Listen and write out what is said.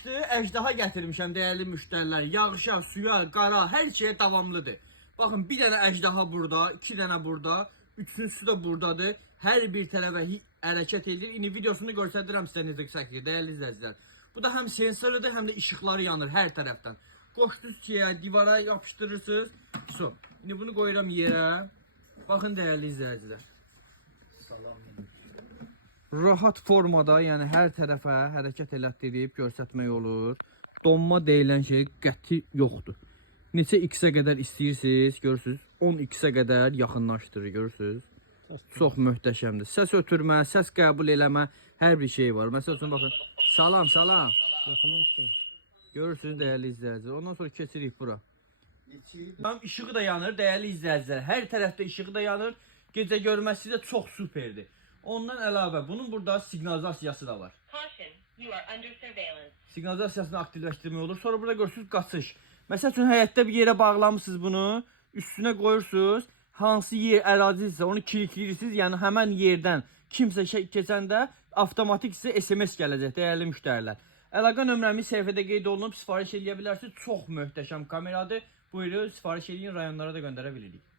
Başlığı əjdaha gətirmişəm dəyərli müştərilər. Yağışa, suya, qara, hər şeyə davamlıdır. Baxın, bir dənə əjdaha burada, iki dənə burada, üçüncüsü də buradadır. Hər bir tərəfə hərəkət edir. İndi videosunu göstərirəm sizə necə çəkilir, dəyərli izləyicilər. Bu da həm sensorudur, həm də işıqları yanır hər tərəfdən. Qoşdunuz ki, divara yapışdırırsınız. So, indi bunu qoyuram yerə. Baxın dəyərli izləyicilər. Rahat formada, yəni hər tərəfə hərəkət elətdirib göstərmək olur. Donma deyilən şey qəti yoxdur. Neçə x-ə qədər istəyirsiniz, görürsünüz? 10x-ə qədər yaxınlaşdırır, görürsünüz? Çox möhtəşəmdir. Səs ötürmə, səs qəbul eləmə, hər bir şey var. Məsəl üçün baxın. Salam, salam. Görürsünüz dəyərli izləyicilər. Ondan sonra keçirik bura. Tam işığı da yanır dəyərli izləyicilər. Hər tərəfdə işığı da yanır. Gecə görməsi də çox superdir. Ondan əlavə bunun burada siqnalizasiyası da var. Siqnalizasiyasını aktivləşdirmək olur. Sonra burada görürsünüz qaçış. Məsəl üçün həyətdə bir yerə bağlamışsınız bunu. Üstünə qoyursunuz. Hansı yer ərazidirsə onu kilitləyirsiniz. Yəni həmən yerdən kimsə keçəndə avtomatik sizə SMS gələcək dəyərli müştərilər. Əlaqə nömrəmiz səhifədə qeyd olunub, sifariş eləyə bilərsiniz. Çox möhtəşəm kameradır. Buyurun, sifariş eləyin, rayonlara da göndərə bilirik.